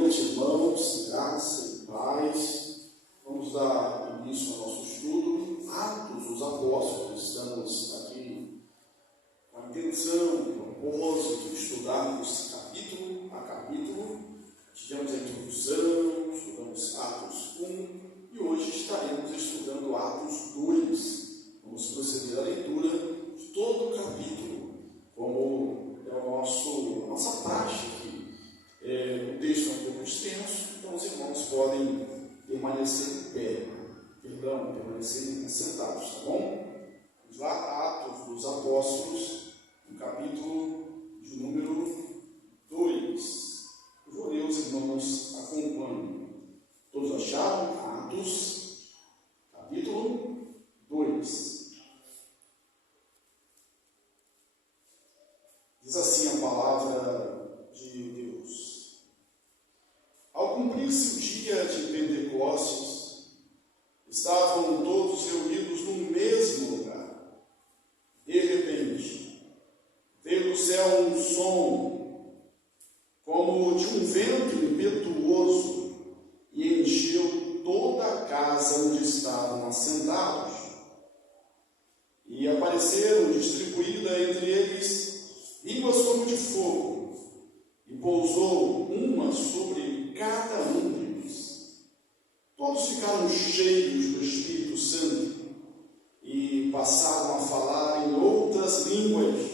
noite, irmãos, graça e paz. Vamos dar início ao nosso estudo, Atos dos Apóstolos. Estamos aqui com a intenção, o propósito de estudarmos capítulo a capítulo. Tivemos a introdução, estudamos Atos 1 e hoje estaremos estudando Atos 2. Vamos proceder à leitura de todo o capítulo, como é a nossa praxe aqui. O texto é um pouco extenso, então os irmãos podem permanecer permanecerem sentados, tá bom? Vamos lá, Atos dos Apóstolos, no capítulo de número 2. Eu vou ler, os irmãos acompanham. Todos acharam? Atos, capítulo 2. Diz assim a palavra de Deus. Ao cumprir-se o dia de Pentecostes, estavam todos reunidos no mesmo lugar. De repente, veio do céu um som, como de um vento impetuoso, e encheu toda a casa onde estavam assentados. E apareceram distribuídas entre eles línguas como de fogo, e pousou uma sobre cada um deles. Todos ficaram cheios do Espírito Santo e passaram a falar em outras línguas,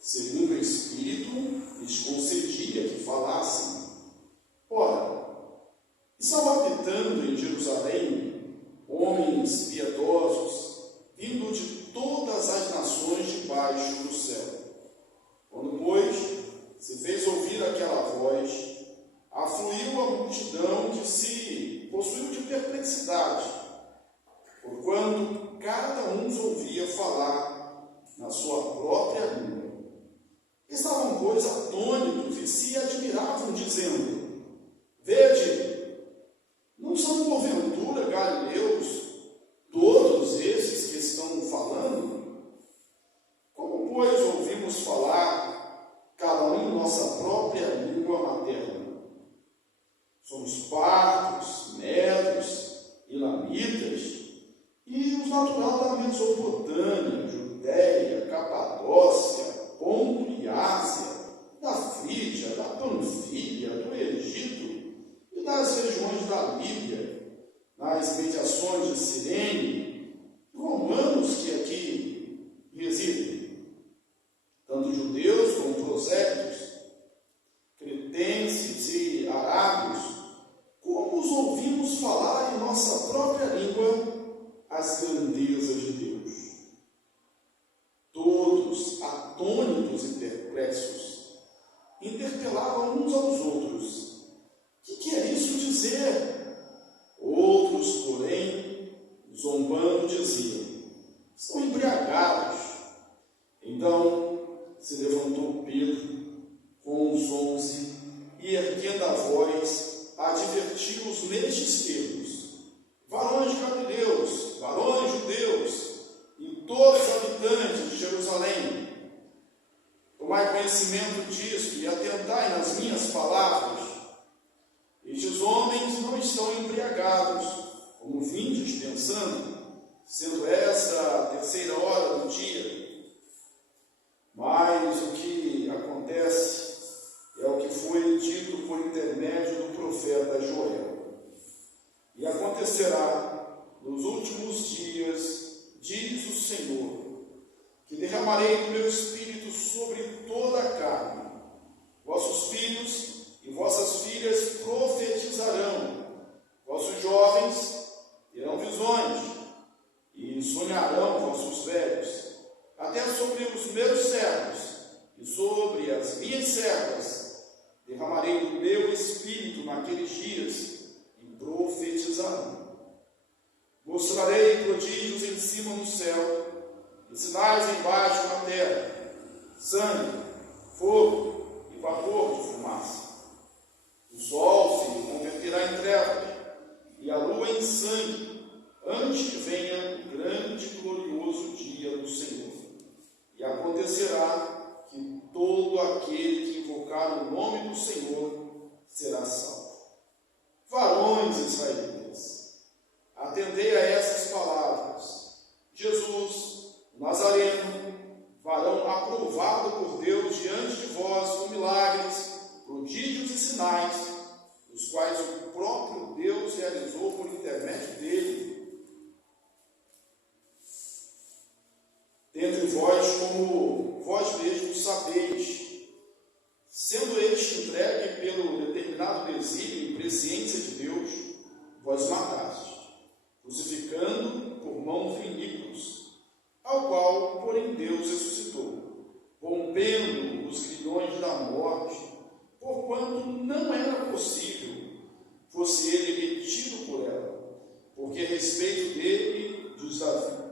segundo o Espírito lhes concedia que falassem. Ora, estavam habitando em Jerusalém homens piedosos, vindo de todas as nações debaixo do céu. Quando, pois, se fez ouvir aquela voz, afluiu a multidão que se possuiu de perplexidade, porquanto cada um os ouvia falar na sua própria língua. Estavam, pois, atônitos e se admiravam, dizendo: Vede, não são porventura galileus todos esses que estão falando? Como, pois, ouvimos falar cada um em nossa própria língua materna? Somos partos, medos, elamitas, e os natural da Mesopotâmia, Judéia, Capadócia, Ponto e Ásia, da Frígia, da Panfilha, do Egito e das regiões da Líbia, nas mediações de Cirene, romanos que aqui residem, tanto judeus como prosélitos, cretenses e arábios, como os ouvimos falar em nossa própria língua as grandezas de Deus. Todos, atônitos e perplexos, interpelavam uns aos outros: que quer isso dizer? Outros, porém, zombando, diziam: estão embriagados. Então se levantou Pedro com os 11 e, erguendo a voz, advertiu-os nestes termos: varões galileus, varões judeus, e todos os habitantes de Jerusalém, tomai conhecimento disto e atentai nas minhas palavras. Estes homens não estão embriagados, como vindes pensando, sendo esta a terceira hora do dia. Mas o que acontece é o que foi dito por intermédio do profeta Joel. E acontecerá nos últimos dias, diz o Senhor, que derramarei do meu Espírito sobre toda a carne. Vossos filhos e vossas filhas profetizarão, vossos jovens terão visões, e sonharão vossos velhos. Até sobre os meus servos e sobre as minhas servas derramarei do meu Espírito naqueles dias, e profetizarão. Mostrarei prodígios em cima no céu, e sinais embaixo na terra: sangue, fogo e vapor de fumaça. O sol se converterá em trevas, e a lua em sangue, antes que venha o grande e glorioso dia do Senhor. E acontecerá que todo aquele que invocar o nome do Senhor será salvo. sinais, os quais o próprio Deus realizou por intermédio dele. Tendo vós, como vós mesmos sabeis, sendo este entregue pelo determinado desígnio e presciência de Deus, vós matastes, crucificando por mãos de iníquos, ao qual, porém, Deus ressuscitou, rompendo os grilhões da morte, porquanto não era possível fosse ele retido por ela, porque a respeito dele, diz Davi,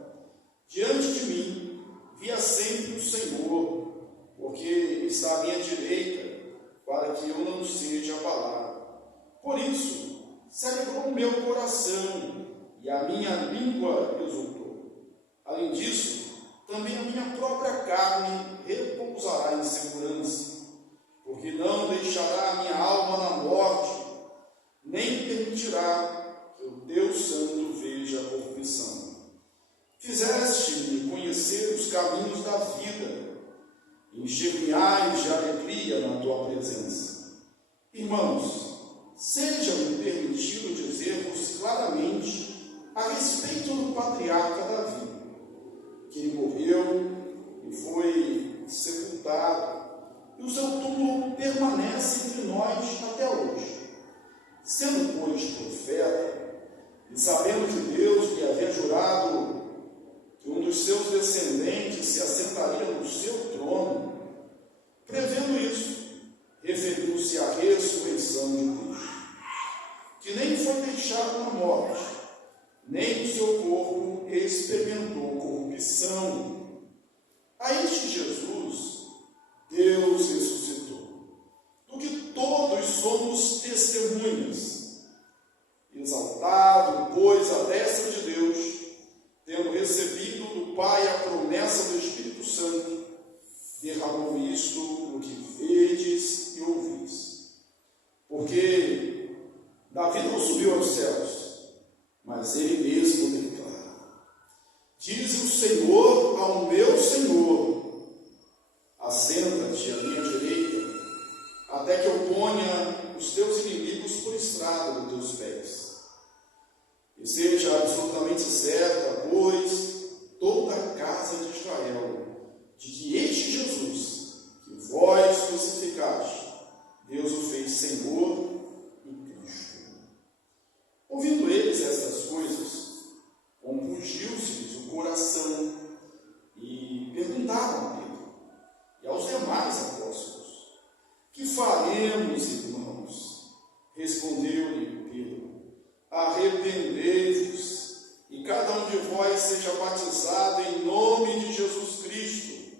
diante de mim via sempre o Senhor, porque está à minha direita, para que eu não seja abalado. Por isso, se alegrou o meu coração, e a minha língua exultou. Além disso, também a minha própria carne repousará em segurança, porque não deixará a minha alma na morte, nem permitirá que o teu santo veja a corrupção. Fizeste-me conhecer os caminhos da vida, encher-me-ás de alegria na tua presença. Irmãos, seja-me permitido dizer-vos claramente a respeito do patriarca Davi, que ele morreu e foi sepultado, e o seu túmulo permanece entre nós até hoje. Sendo, pois, profeta, e sabendo que Deus lhe havia jurado que um dos seus descendentes se assentaria no seu trono, prevendo isso, referiu-se à ressurreição de Cristo, que nem foi deixado na morte, nem o seu corpo experimentou corrupção. A este Jesus, Deus ressuscitou, do que todos somos testemunhas, exaltado, pois, à destra de Deus, tendo recebido do Pai a promessa do Espírito Santo, derramou isto no que vedes e ouvis. Porque Davi não subiu aos céus, mas ele mesmo declara: diz o Senhor ao meu Senhor, assenta-te à minha direita, até que eu ponha os teus inimigos por estrado dos teus pés. E seja absolutamente certa, pois, toda a casa de Israel, de que este Jesus, que vós crucificaste, Deus o fez Senhor e Cristo. Ouvindo eles estas coisas, compungiu-se-lhes o coração e perguntaram a Pedro e aos demais apóstolos: que faremos, irmãos? Respondeu-lhe Pedro: arrependei-vos, e cada um de vós seja batizado em nome de Jesus Cristo,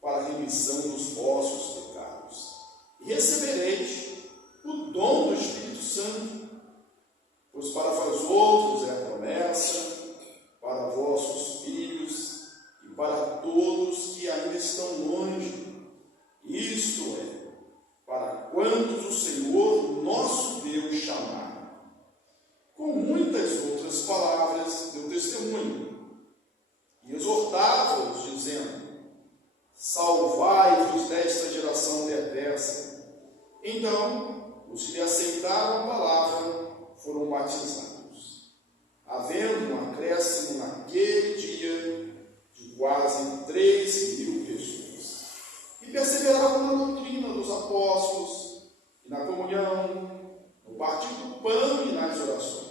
para a remissão dos vossos pecados, e recebereis o dom do Espírito Santo, pois para vós outros é a promessa, para vossos filhos e para todos que ainda estão longe, isto é, para quantos o Senhor nosso Deus chamar. Com muitas outras palavras deu testemunho, e exortava-os, dizendo: salvai-vos desta geração perversa. Então, os que aceitaram a palavra foram batizados, havendo um acréscimo naquele dia de quase 3.000 pessoas. E perseveravam na doutrina dos apóstolos, e na comunhão, no partir do pão e nas orações.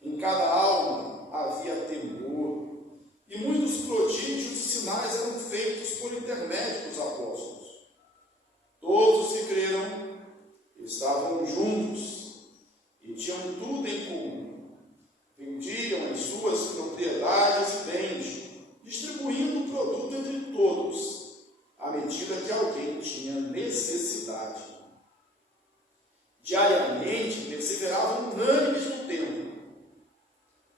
Em cada alma havia temor, e muitos prodígios e sinais eram feitos por intermédio dos apóstolos. Todos os que creram estavam juntos e tinham tudo em comum. Vendiam as suas propriedades e bens, distribuindo o produto entre todos, à medida que alguém tinha necessidade. Diariamente perseveravam unânimes no templo,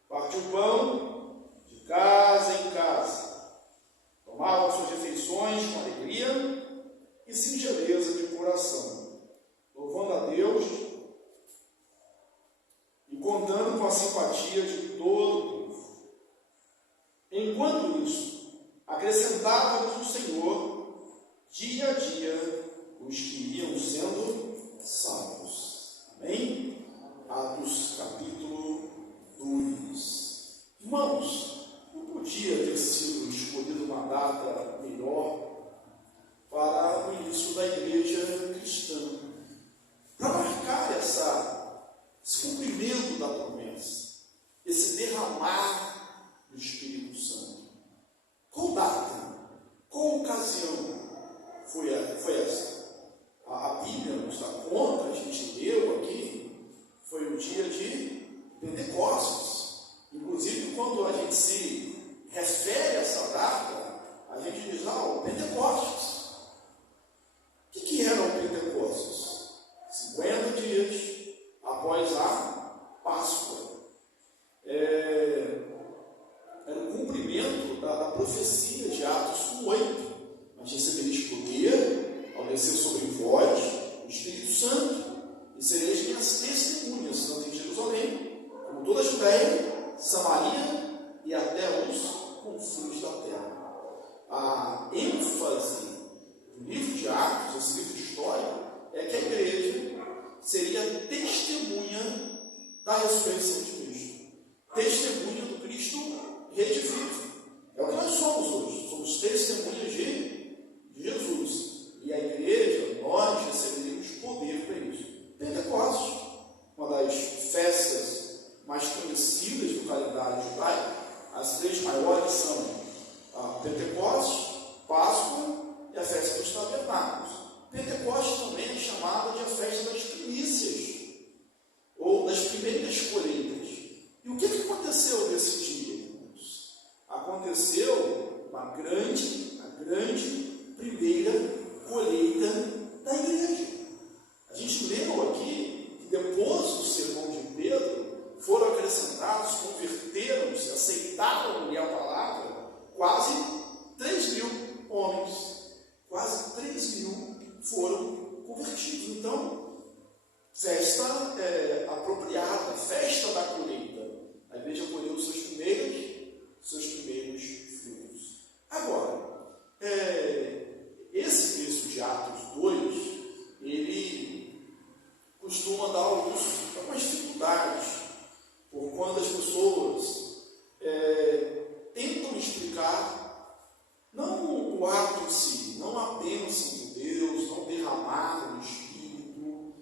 partiu o pão de casa em casa, tomavam suas refeições com alegria e singeleza de coração, louvando a Deus e contando com a simpatia de todo o povo. Enquanto isso, acrescentava-lhes o Senhor, dia a dia, os que iam sendo salvos. após a Páscoa. Era o cumprimento da profecia de Atos 1:8. Mas recebereis poder ao descer sobre vós o Espírito Santo, e sereis minhas testemunhas, tanto em Jerusalém, como toda a Judéia, Samaria e até os confins da terra. A ênfase do livro de Atos, esse livro de história, é que a igreja seria testemunha da ressurreição de Cristo, testemunha do Cristo redivivo. É o que nós somos hoje, somos testemunhas de Jesus. E a igreja, nós receberemos poder para isso. Pentecostes, uma das festas mais conhecidas do calendário judaico, as três maiores são a Pentecostes, Páscoa e a festa dos tabernáculos. Pentecostes também é chamada de a festa das primícias, ou das primeiras colheitas. E o que aconteceu nesse dia, irmãos? Aconteceu a grande primeira colheita da igreja. A gente leu aqui que depois do sermão de Pedro, foram acrescentados, converteram-se, aceitaram-lhe a palavra, quase 3.000 homens. Quase 3.000 foram convertidos. Então, festa apropriada, festa da colheita. A igreja colheu os seus primeiros frutos. Agora, esse texto de Atos 2, ele costuma dar algumas dificuldades, por quando as pessoas tentam explicar, não o ato em si, não a bênção de Deus, não derramar do Espírito,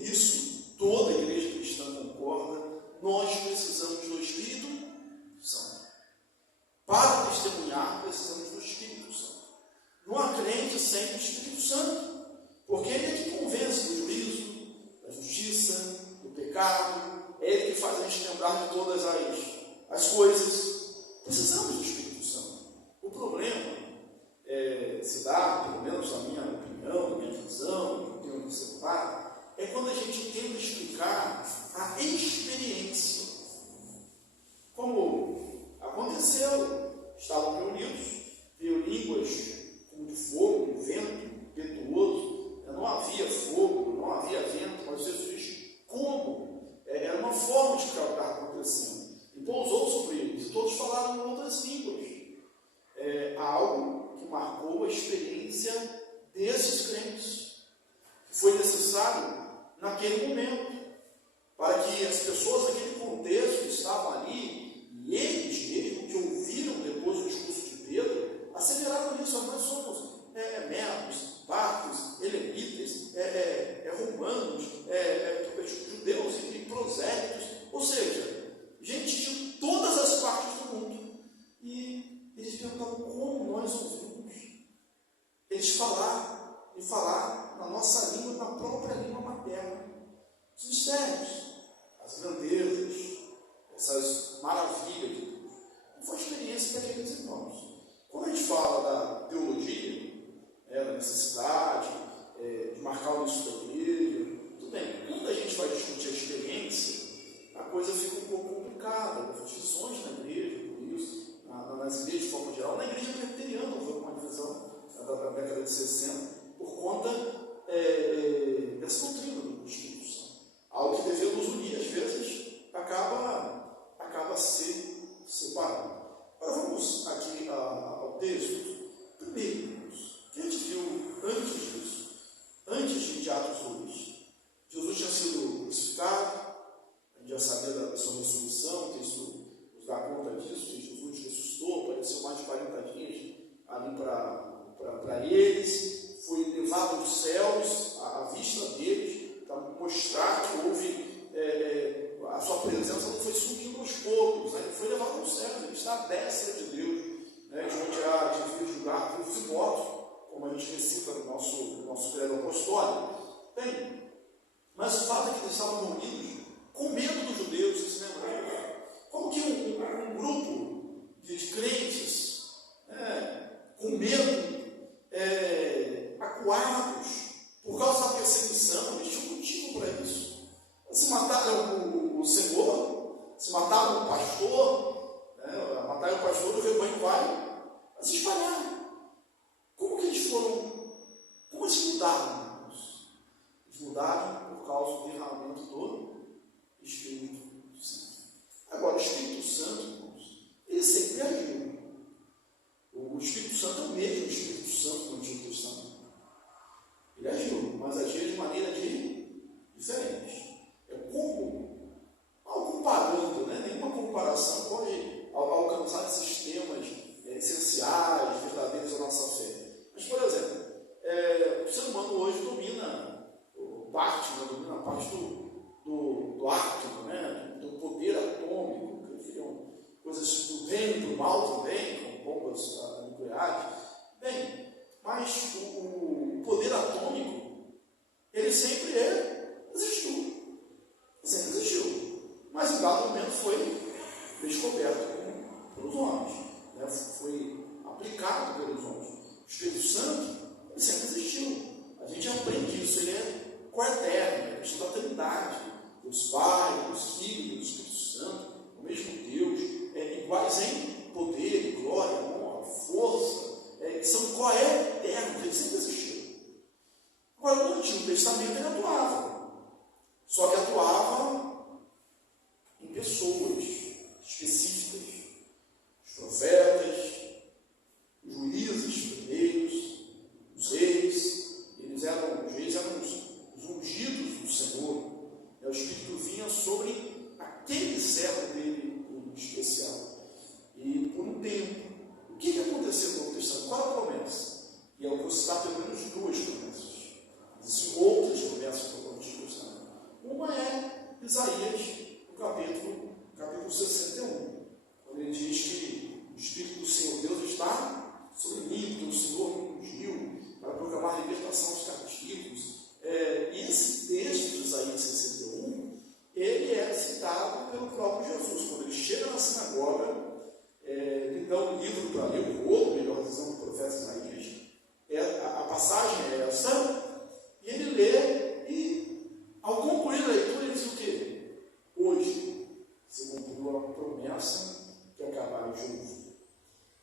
isso toda a igreja cristã concorda, nós precisamos do Espírito Santo. Para testemunhar, precisamos do Espírito Santo. Não há crente sem o Espírito Santo, porque ele é que convence do juízo, da justiça, do pecado, é ele que faz a gente lembrar de todas as coisas. Precisamos do Espírito Santo. O problema se dá, pelo menos na minha opinião, na minha visão, que eu tenho observado, é quando a gente tenta explicar a experiência. Como aconteceu, estavam reunidos, viu línguas como de fogo, um vento impetuoso, não havia fogo, não havia vento, mas Jesus diz como, era uma forma de que estava acontecendo, e pousou sobre eles, e todos falaram em outras línguas. Algo que marcou a experiência desses crentes. Foi necessário naquele momento, para que as pessoas naquele contexto estavam ali, e eles mesmo que ouviram depois o discurso de Pedro, aceleraram isso. Nós somos medos, partos, elemitas, romanos, judeus e prosélitos, ou seja, gente de todas as partes do mundo. E eles perguntavam como nós ouvimos eles falar na nossa língua, na própria língua materna. Os mistérios, as grandezas, essas maravilhas de Deus. Não foi experiência para aqueles irmãos. Quando a gente fala da teologia, da necessidade de marcar o início da igreja, tudo bem. Quando a gente vai discutir a experiência, a coisa fica um pouco complicada. Houve divisões na igreja, por isso, nas igrejas de forma geral. Na igreja presbiteriana houve uma divisão da década de 60, por conta dessa doutrina do Espírito Santo. Algo que devia nos unir, às vezes, acaba se separando. Agora vamos aqui ao texto. Primeiro, o que a gente viu antes disso? Antes de Atos 2, Jesus tinha sido crucificado, a gente já sabia da sua ressurreição, o texto nos dá conta disso, que Jesus ressuscitou, apareceu mais de 40 dias ali para eles, foi levado aos céus, à vista deles, para mostrar que houve, a sua presença não foi subindo aos poucos, né? Ele foi levado aos céus, ele está à destra de Deus, né? De onde a gente veio julgar vivos e mortos, como a gente recita no nosso credo apostólico. Bem, mas o fato é que eles estavam reunidos com medo dos judeus, vocês se lembram disso? Como que um grupo de crentes, com medo, acuados por causa da perseguição, eles tinham motivo para isso. Espírito Santo. Agora, o Espírito Santo, irmãos, ele sempre agiu. O Espírito Santo é o mesmo Espírito Santo do Antigo Testamento. Ele agiu, mas agia de maneira diferente. É como, comparando, né? Nenhuma comparação pode alcançar esses temas essenciais, verdadeiros da nossa fé. Mas, por exemplo, o ser humano hoje domina a parte do átomo, né? Do poder atômico, que criam coisas do bem e do mal também, como bombas nucleares. Bem, mas o poder atômico, ele sempre existiu. Sempre existiu. Mas em dado momento foi descoberto pelos homens, né? Foi aplicado pelos homens. O Espírito Santo, ele sempre existiu. A gente aprende isso, ele é coeterno, é da Trindade, Deus Pai, Deus Filho, Deus Espírito Santo, o mesmo Deus, iguais em poder, glória, honra, força, são coeternos, eles sempre existiram. Agora, no Antigo Testamento ele atuava, só que atuava em pessoas específicas, os profetas, os juízes primeiros, os reis. Os reis eram os ungidos do Senhor. O Espírito vinha sobre aquele servo dele em especial. E por um tempo, o que aconteceu no Novo Testamento? Qual a promessa? E eu vou citar pelo menos duas promessas. Existem outras promessas no Antigo Testamento. Uma é Isaías, no capítulo 61, quando ele diz que o Espírito do Senhor Deus está sobre mim, porque o Senhor me ungiu para proclamar a libertação dos cativos. E esse texto de Isaías 61, ele é citado pelo próprio Jesus. Quando ele chega na sinagoga, ele dá um livro para ler, o outro, melhor dizendo, do profeta Isaías. A passagem é essa, e ele lê, e ao concluir a leitura, ele diz o quê? Hoje se cumpriu a promessa que acabara de ouvir.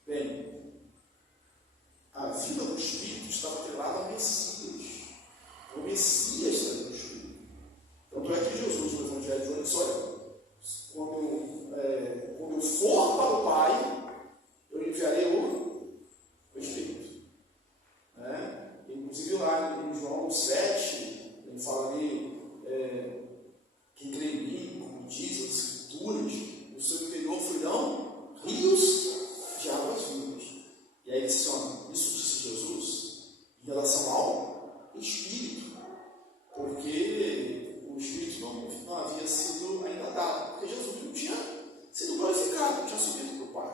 Bem, a vida do Espírito estava atrelada ao Messias. O Messias trazia o Espírito. Tanto é que Jesus, no Evangelho de João, disse: olha, quando eu for para o Pai, eu enviarei o Espírito. Inclusive lá em João 7, ele fala ali, quem crê em mim, como diz as Escrituras, no seu interior fluirão rios de águas vivas. E aí ele diz: isso disse Jesus em relação ao Espírito, porque o Espírito não havia sido ainda dado, porque Jesus não tinha sido glorificado, não tinha subido para o Pai.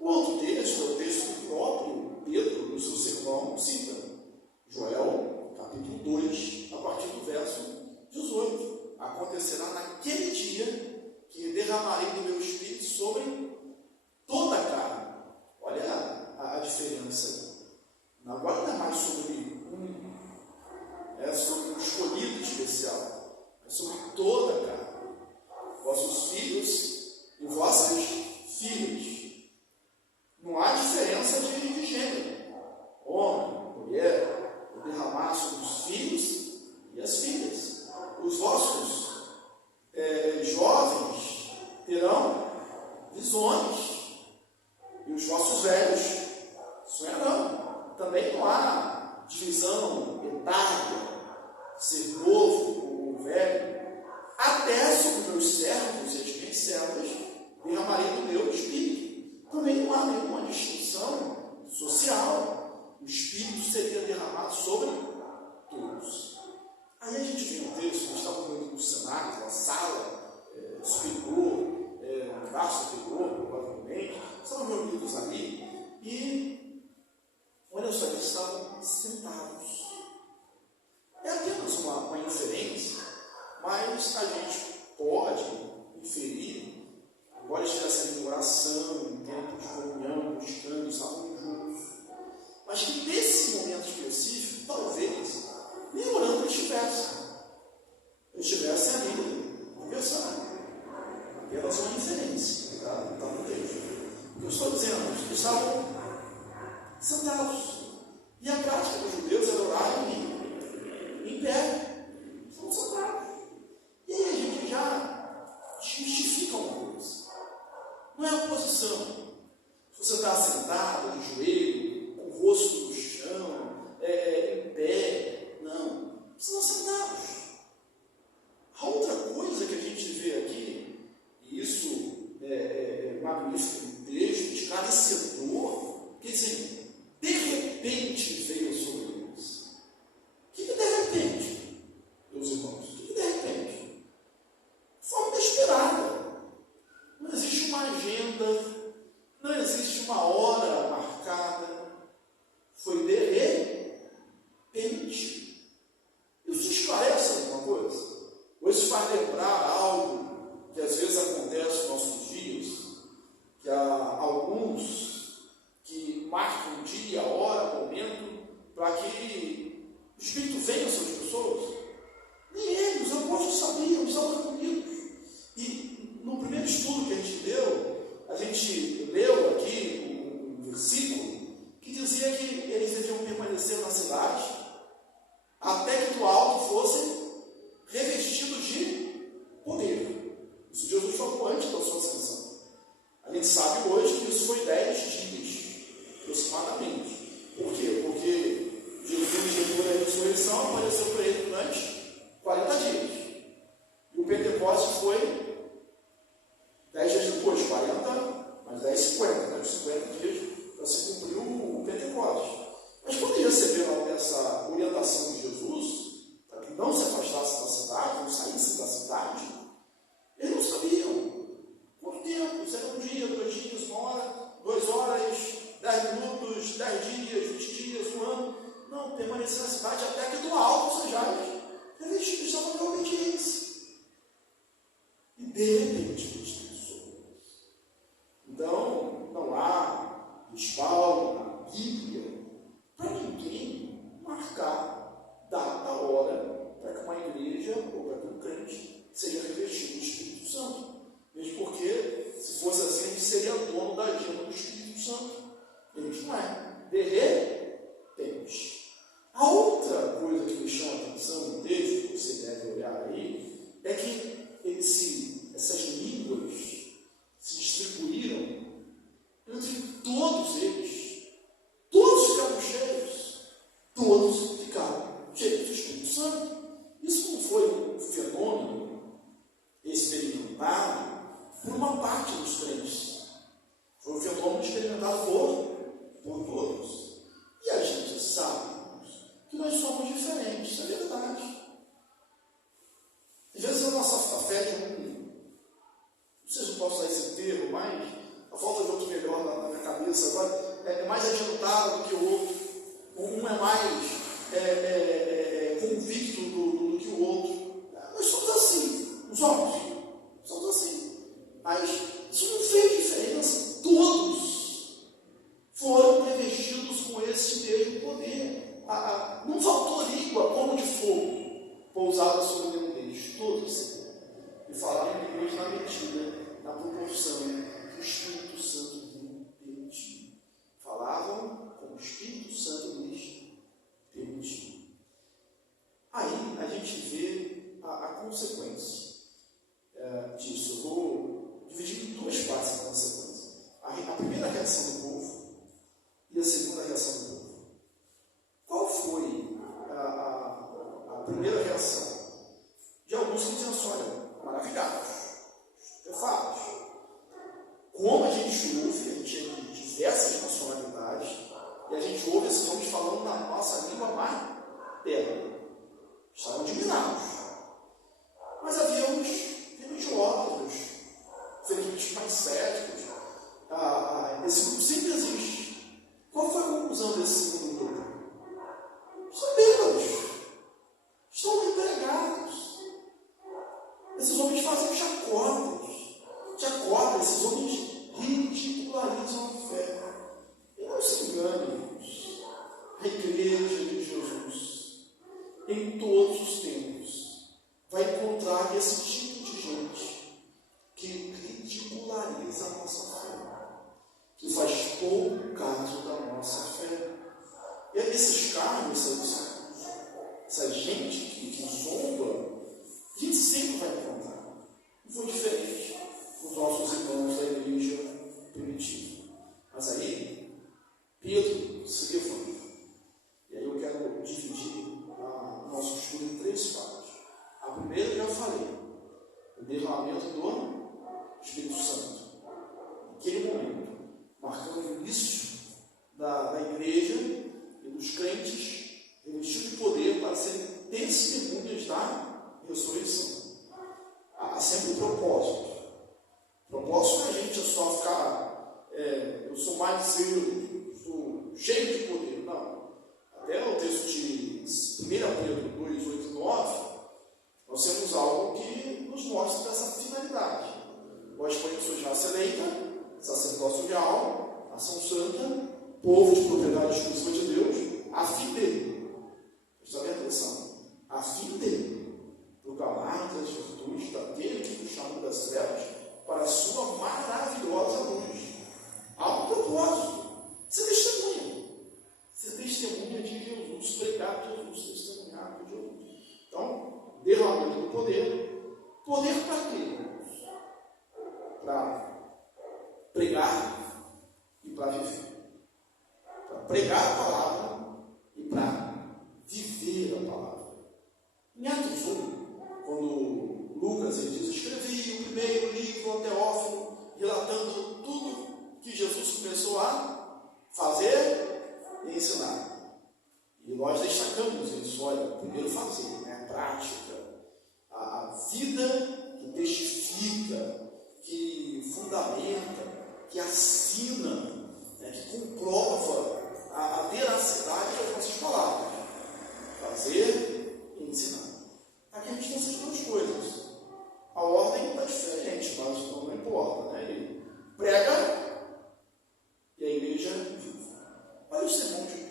O outro texto é o texto do próprio Pedro, no seu sermão, cita Joel, capítulo 2, a partir do verso 18. Acontecerá naquele dia que derramarei do meu Espírito sobre toda a carne. Olha a diferença. Agora não é mais sobre é sobre um escolhido especial, é sobre toda a carne. Vossos filhos e vossas filhas. Não há diferença de gênero. Homem, mulher, vou derramar sobre os filhos e as filhas. Os vossos jovens terão visões, e os vossos velhos sonharão. Também não há divisão etária, ser novo ou velho. Até sobre meus servos e as minhas servas derramarei do meu Espírito. Também não há nenhuma distinção social. O Espírito seria derramado sobre todos. Aí a gente vê um texto, nós estávamos vendo no cenário, na sala superior, no andar superior, provavelmente, estavam reunidos ali, e olha só, eles estavam sentados. É apenas uma inferência, mas a gente pode inferir, embora estivessem em oração, em tempo de comunhão, buscando, estavam juntos, mas que nesse momento específico, talvez, nem orando eles estivessem ali, conversando. Apenas uma inferência, tá? Então, no texto. O que eu estou dizendo? Eles estavam sentados. E a prática dos judeus era orar em pé. Estão sentados. E aí a gente já posição. Se você está sentado, de joelho, com o rosto no chão, em pé, não. São sentados. A outra coisa que a gente vê aqui, e isso é magnífico no texto, esclarecedor, que assim, de repente veio sobre eles. O que de repente, meus irmãos? O que de repente? De forma inesperada. Não existe uma agenda, não existe uma hora marcada. Foi de repente. Isso esclarece alguma coisa? Ou isso faz lembrar algo que às vezes acontece nos nossos dias, que há alguns que marcam dia, hora, momento, para que o Espírito venha sobre as pessoas? Nem eles, os apóstolos sabiam, eles estavam reunidos. E no primeiro estudo que a gente leu aqui um versículo que dizia que eles deviam permanecer na cidade até que do alto fossem revestidos de poder. Isso Jesus falou antes da sua ascensão. A gente sabe hoje que isso foi 10 dias, aproximadamente. Por quê? Porque Jesus, depois da ressurreição, apareceu para ele durante 40 dias. E o Pentecostes foi 10 dias depois, 40, mas 10, 50, 50 dias para se cumprir o Pentecostes. Mas quando eles receberam essa orientação de Jesus, para que não se afastasse da cidade, não saísse da cidade, eles não sabiam quanto tempo, se era um dia, 2 dias, 1 hora, 2 horas, 10 minutos, 10 dias, 20 dias, 1 ano. Não, permanecer na cidade até que do alto sejais revestidos, estavam em obediência. E de repente, o Espírito sobre eles. Então, não há respaldo na Bíblia para ninguém marcar data, hora, para que uma igreja ou para que um crente seja revestido do Espírito Santo. Mesmo porque, se fosse assim, a gente seria dono da agenda do Espírito Santo. A gente não é. De repente. A outra coisa que me chama a atenção no texto, que você deve olhar aí, é que essas línguas se distribuíram entre todos eles. Todos ficaram cheios. Todos ficaram cheios do Espírito Santo. Isso não foi um fenômeno experimentado por uma parte dos crentes. Foi um fenômeno experimentado por todos. E a gente sabe que nós somos diferentes, isso é verdade. Às vezes a nossa fé de não sei se eu posso usar esse termo, mas a falta de outro melhor na minha cabeça agora, é mais adiantado do que o outro. Um é mais convicto do que o outro. Nós somos assim, os homens, somos assim. Mas isso não fez diferença. Todos foram revestidos com esse mesmo poder. Não faltou língua como de fogo pousada sobre nenhum deles. Todos receberam. E falaram em línguas na medida, na proporção que o Espírito Santo lhe permitiu. Falavam como o Espírito Santo lhes permitiu. Aí a gente vê a consequência disso. Eu vou dividir em 2 partes a consequência. A primeira reação do povo e a segunda reação do povo. Qual foi a primeira reação? De alguns que diziam assim, olha, maravilhados, estupefatos. Como a gente ouve, a gente é de diversas nacionalidades, e a gente ouve esses homens falando na nossa língua materna. Estavam admirados. Mas havia uns religiosos, felizmente mais céticos. Esse grupo sempre existe. Qual foi a conclusão desse segundo grupo? Estão bêbados. Estão empregados. Esses homens fazem chacota. Esses homens ridicularizam a fé. E não se enganem, irmãos. A igreja de Jesus, em todos os tempos, vai encontrar esse tipo de gente que ridiculariza a nossa fé, que faz pouco caso da nossa fé. E esses cargos, essa gente que zomba, a gente sempre vai encontrar. Não foi diferente com os nossos irmãos da igreja primitiva. o derramamento do Espírito Santo. Naquele momento, marcando o início da igreja e dos crentes, revestidos de poder para serem testemunhas da ressurreição. Há sempre um propósito. O propósito não é a gente só ficar, eu sou mais eu, estou cheio de poder. Não. Até o texto de 1 Pedro 2, 8 e 9, nós temos algo que nos mostra essa finalidade. Vós, porém, sois raça eleita, sacerdócio real, nação santa, povo de propriedade exclusiva de Deus, a fim dele. Presta bem atenção. A fim dele, proclamar as virtudes daquele que nos chamou das trevas para a sua maravilhosa luz. Há um propósito. Ser testemunha. Ser testemunha de Jesus, pregar de Jesus, testemunhar de Jesus. Então, derramamento do poder. Poder para quê, irmãos? Para pregar e para viver. Para pregar a palavra e para viver a palavra. Em Atos 1, quando Lucas ele diz: escrevi o primeiro livro ao Teófilo, relatando tudo que Jesus começou a fazer e ensinar. E nós destacamos isso, olha, primeiro fazer, a prática, a vida que testifica, que fundamenta, que assina, que comprova a veracidade das nossas palavras. Fazer e ensinar. Aqui a gente tem essas duas coisas. A ordem está diferente, mas não importa. Ele prega e a igreja vive. Olha o sermão de Pedro.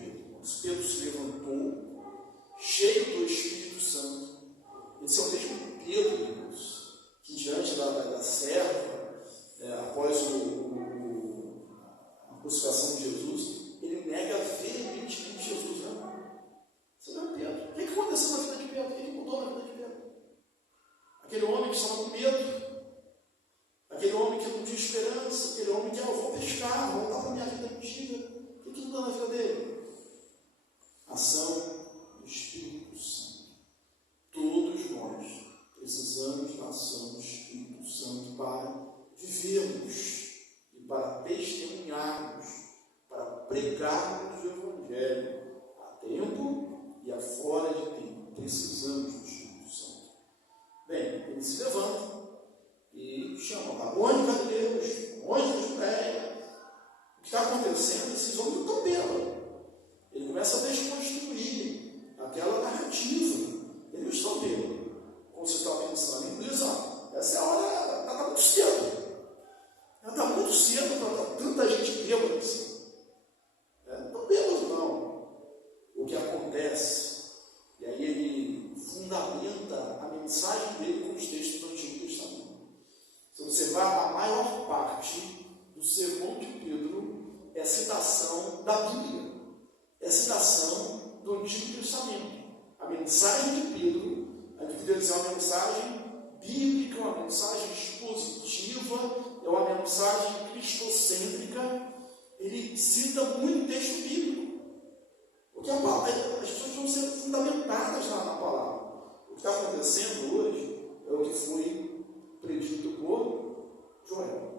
Pedro se levantou, cheio do Espírito Santo. Esse é o mesmo Pedro, irmãos, que diante da serva, após a crucificação de Jesus, ele nega veementemente Jesus. Né? Você não é Pedro. O que aconteceu na vida de Pedro? O que mudou na vida de Pedro? Aquele homem que estava com medo, aquele homem que não tinha esperança, aquele homem que eu vou pescar, vou voltar para a minha vida antiga. O que mudou na vida dele? Ação do Espírito Santo. Todos nós precisamos da ação do Espírito Santo para vivermos e para testemunharmos, para pregarmos o Evangelho a tempo e a fora de tempo. Precisamos do Espírito Santo. Bem, ele se levanta e chama: onde Galileus? Onde Judéia? O que está acontecendo? Esses homens não estão bêbados. Ele começa a desconstruir aquela narrativa. Eles não estão bêbados. Como você está pensando em inglês, essa é a hora, está muito cedo. Ela está muito cedo para tanta gente bêbada assim. Não estão bêbados, não. O que acontece, e aí ele fundamenta a mensagem dele com os textos do Antigo Testamento. Se você vai, a maior parte do sermão de Pedro é citação da Bíblia. É citação do Antigo Testamento. A mensagem de Pedro, a gente poderia dizer uma mensagem bíblica, uma mensagem expositiva, é uma mensagem cristocêntrica. Ele cita muito texto bíblico. Porque as pessoas vão ser fundamentadas na palavra. O que está acontecendo hoje é o que foi predito por Joel.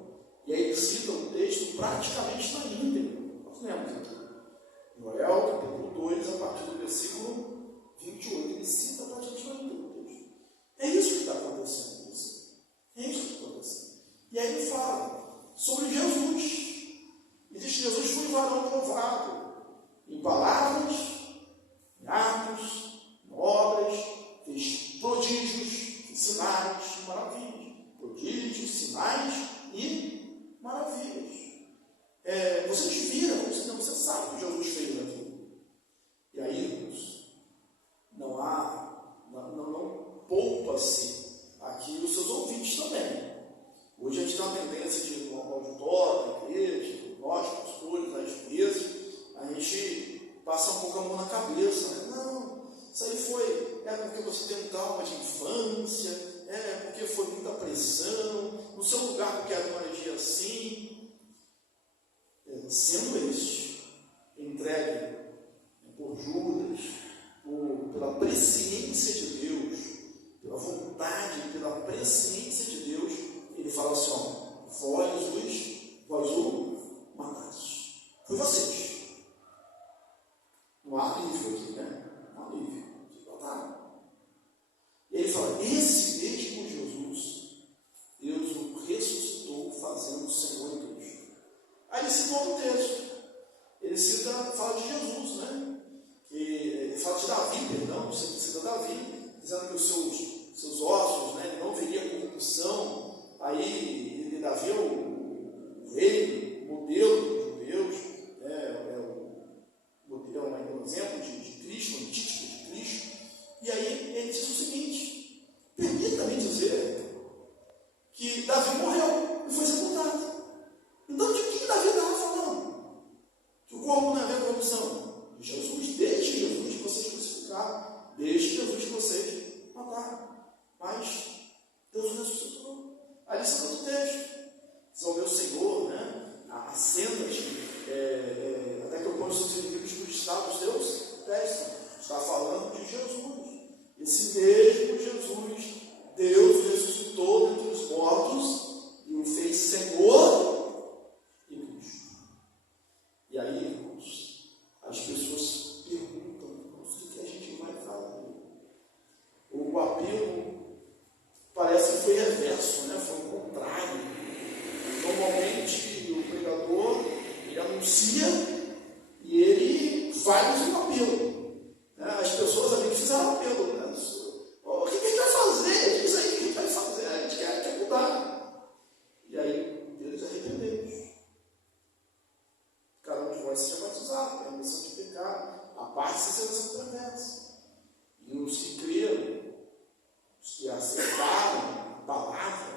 E aí ele cita um texto praticamente na íntegra. Nós lemos aqui. Joel, capítulo 2, a partir do versículo 28, ele cita praticamente o texto. É isso que está acontecendo. É isso que está acontecendo. E aí ele fala sobre Jesus. E diz que Jesus foi um varão provado em palavras, em atos, em obras, fez prodígios, sinais e maravilhas. Prodígios, sinais e maravilhas. Vocês viram, você sabe o que Jesus fez aqui. E aí, irmãos, não poupa-se aqui os seus ouvintes também. Hoje a gente tem uma tendência de ir no auditório, na igreja, nós, pastores, as mesas, a gente passa um pouco a mão na cabeça. Né? Não, isso aí foi, porque você tem um trauma de infância, porque foi muita pressão, no seu lugar porque era uma energia assim. Sendo este entregue por Judas, pela presciência de Deus, pela vontade, pela presciência de esse mesmo Jesus, Deus o ressuscitou fazendo o Senhor e Cristo. Aí ele cita outro texto. Ele fala de Jesus, né? Ele fala de Davi, perdão, cita Davi, dizendo que os seus ossos, né, ele não veria corrupção. Aí Davi é o rei, modelo dos judeus, é um exemplo de Cristo, um título de Cristo. E aí ele diz o seguinte: permita-me dizer que Davi morreu e foi sepultado. Então de que Davi estava falando? Que o corpo não havia corrupção? Jesus, desde Jesus que vocês crucificaram, desde Jesus que vocês mataram. Mas Deus ressuscitou. Ali está outro texto. Diz ao meu Senhor, né? Assenta-te, até que eu ponha os seus inimigos por estado dos teus pés. Está falando de Jesus. Esse mesmo Jesus, Deus ressuscitou dentre os mortos e o fez Senhor e Cristo. E aí, irmãos, as pessoas perguntam: o que a gente vai fazer? O apelo parece que foi reverso, né? Foi o contrário. Normalmente o pregador, ele anuncia e ele faz um apelo. As pessoas ali fizeram apelo, né? O que a gente vai fazer? Diz aí o que a gente vai fazer. A gente quer mudar. E aí eles arrependeram. Cada um de vós seja batizado, para a remissão de pecado, a parte se será essa promessa. E os que creram, os que aceitaram a palavra,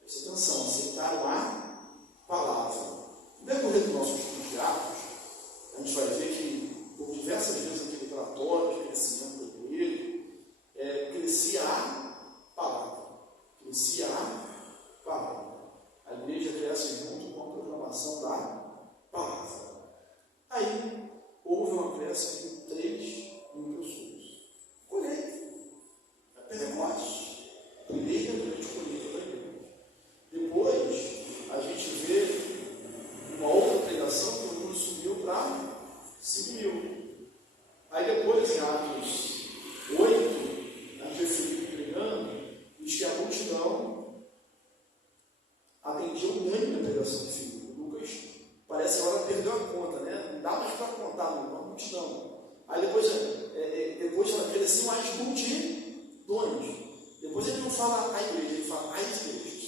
preste atenção, aceitaram a palavra. No decorrer do nosso estudo de Atos, a gente vai ver que, por diversas vezes, aquele relatório de crescimento da igreja, crescia a palavra. Crescia a palavra. A igreja cresce junto com a proclamação da palavra. Aí, houve uma crescimento de 3.000 pessoas. Colheita. Pentecoste. Primeira grande colheita da igreja. Depois, a gente vê uma outra pregação que o número subiu para 5.000. Aí depois, em Atos 8, a gente vê Filipe pregando, diz que a multidão atendia unânime a pregação de Filipe. Lucas parece agora perdeu a conta, né? Não dá mais para contar, uma multidão. Aí depois ela cresceu as multidões. Depois ele não fala a igreja, ele fala as igrejas.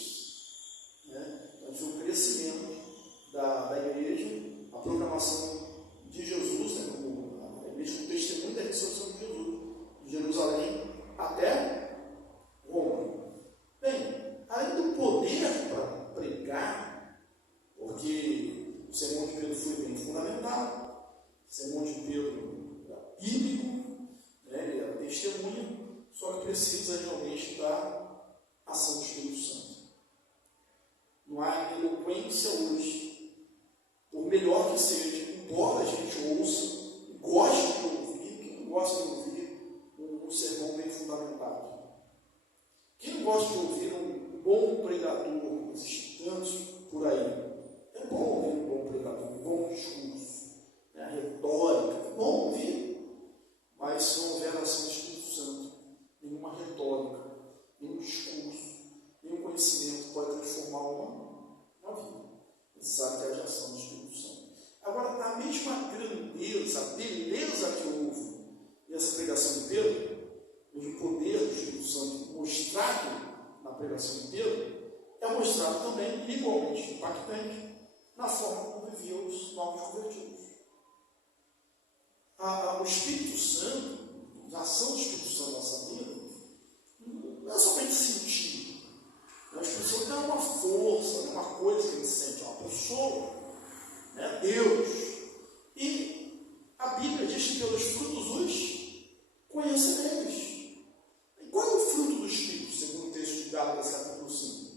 Né? Então, o crescimento da igreja, a proclamação de Jesus, né? Como a igreja como testemunho da ressurreição de Jesus, de Jerusalém até Roma. Bem, além do poder para pregar, porque o sermão de Pedro foi bem fundamentado, o sermão de Pedro era bíblico, né? Ele era testemunha, só que precisa realmente da ação do Espírito Santo. Não há eloquência hoje, por melhor que seja, embora a gente ouça, goste de ouvir, quem não gosta de ouvir um sermão bem fundamentado? Quem não gosta de ouvir um bom pregador, existe tantos por aí? É bom ouvir um bom pregador, um bom discurso, né? A retórica, é bom ouvir, mas se não houver a ação do Espírito Santo, nenhuma retórica, nenhum discurso, nenhum conhecimento pode transformar uma vida. Necessário que haja ação do Espírito Santo. Agora, a mesma grandeza, a beleza que houve nessa pregação de Pedro, o poder do Espírito Santo mostrado na pregação de Pedro, é mostrado também, igualmente impactante, na forma como viviam os novos convertidos. O Espírito Santo, a ação do Espírito Santo na nossa vida, não é somente sentir. O Espírito Santo é uma força, é uma coisa que a gente sente, é uma pessoa, né? Deus. E a Bíblia diz que pelos frutos os conhecereis. E qual é o fruto do Espírito, segundo o texto de Gálatas, capítulo 5?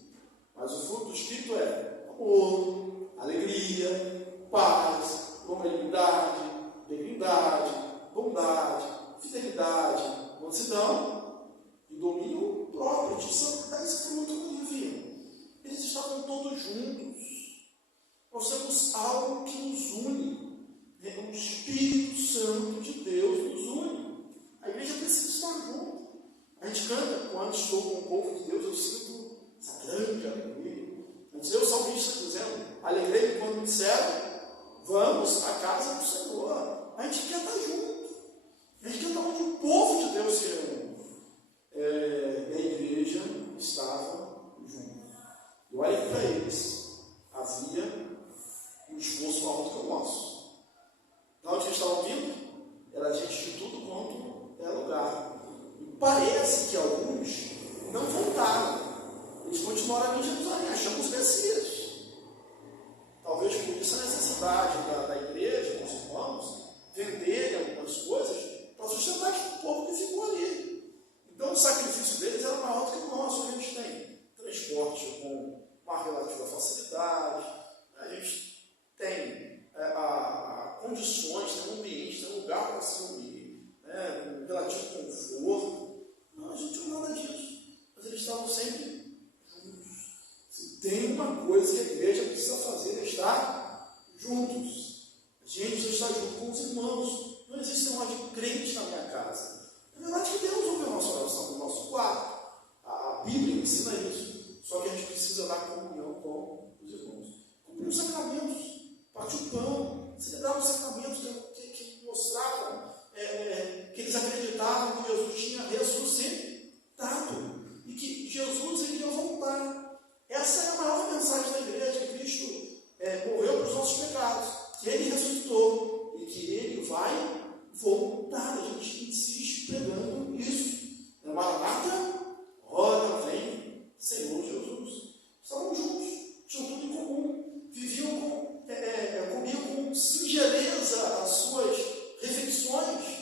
Mas o fruto do Espírito é amor, alegria, paz, longanimidade, benignidade, bondade, fidelidade, mansidão e domínio próprio. De santar esse fruto que viviam. Eles estavam todos juntos. Nós temos algo que nos une. O Espírito Santo de Deus nos une. A igreja precisa estar junto. A gente canta quando quando estou com o povo de Deus, eu sinto essa grande alegria. Antes eu, salmista, dizendo, alegrei-me quando me disseram, vamos à casa do Senhor. A gente quer estar junto. A gente quer estar onde o povo de Deus se reúne. E a igreja estava junto. E olha que para eles havia um esforço maior do que o nosso. Da onde eles estavam vindo? Era gente de tudo quanto é lugar. E parece que alguns não voltaram. Eles continuaram em Jerusalém, achamos Messias. Talvez por isso a necessidade da igreja, dos irmãos, venderem algumas coisas para sustentar o povo que ficou ali. Então o sacrifício deles era maior do que o nosso. A gente tem transporte com uma relativa facilidade, a gente tem condições, tem um ambiente, tem um lugar para se reunir, com relativo conforto. Não, a gente não nada disso. Mas eles estavam sempre juntos. Se tem uma coisa que a igreja precisa fazer, é estar juntos. A gente precisa estar junto com os irmãos. Não existe um de crente na minha casa. Na verdade, que Deus ouve a nossa oração no nosso quarto. A Bíblia ensina isso. Só que a gente precisa dar comunhão com os irmãos. Cumprir os sacramentos, partir o pão, celebrar os sacramentos que mostravam que eles acreditavam que Jesus tinha ressuscitado e que Jesus iria voltar. Essa é a maior mensagem da igreja, que Cristo morreu pelos nossos pecados, que Ele ressuscitou e que Ele vai voltar. A gente insiste pregando isso. Maranata, ora vem, Senhor Jesus. Estavam juntos, tinham tudo em comum, viviam comiam com singeleza as suas refeições.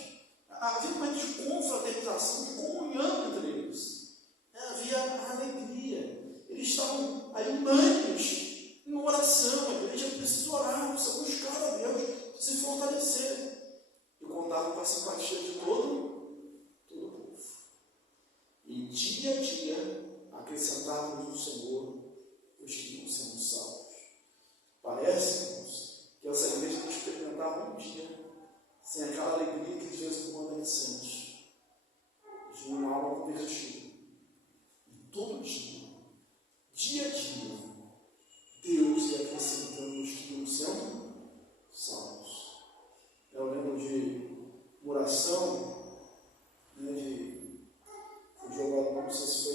Havia um momento de confraternização, de comunhão entre eles. Havia alegria. Eles estavam ali unânimes em oração. A igreja precisa orar, precisa buscar a Deus, precisa se fortalecer. E contavam com a simpatia de todo o povo. E dia a dia acrescentávamos no Senhor os que iam sendo salvos. Parece, irmãos, que essa igreja não experimentava um dia sem aquela alegria que de vez em quando a gente sente de uma alma convertida. E todo dia a dia, Deus ia acrescentando os que iam sendo salvos. Eu lembro de uma oração, de jogar, não sei se